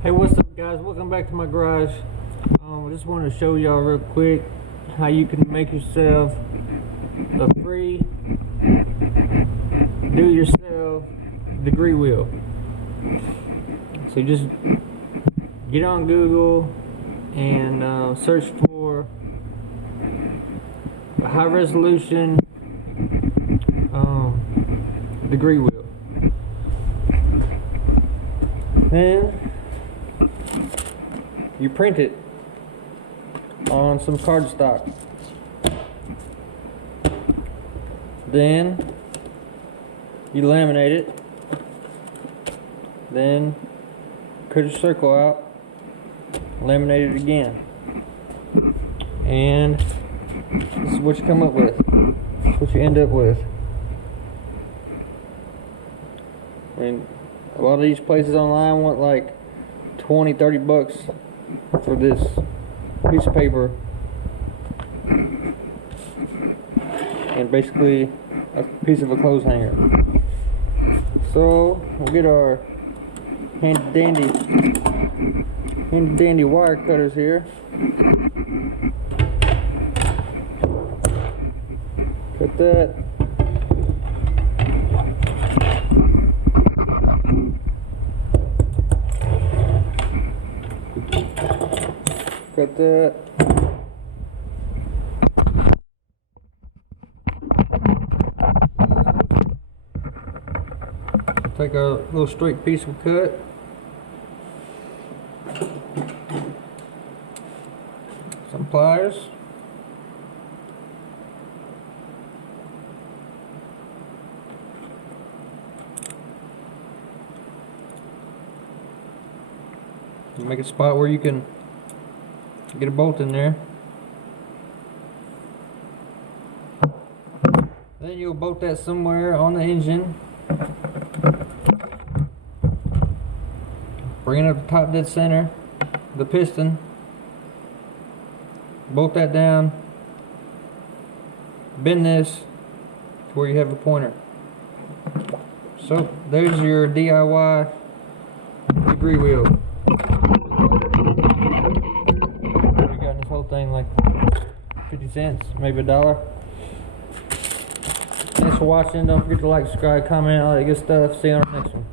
Hey, what's up, guys? Welcome back to my garage. I just wanted to show y'all real quick how you can make yourself a free do-yourself degree wheel. So you just get on Google and search for a high resolution degree wheel. Then you print it on some cardstock. Then you laminate it. Then cut your circle out, laminate it again. And this is what you come up with. This is what you end up with. I mean, a lot of these places online want like 20-30 bucks for this piece of paper and basically a piece of a clothes hanger. So we'll get our handy dandy wire cutters here. Cut that. Cut that. Take a little straight piece we cut. Some pliers. Make a spot where you can get a bolt in there. Then you'll bolt that somewhere on the engine. Bring it up to top dead center, the piston. Bolt that down. Bend this to where you have a pointer. So there's your DIY degree wheel. Thing like 50 cents, maybe $1. Thanks for watching. Don't forget to like, subscribe, comment, all that good stuff. See you on the next one.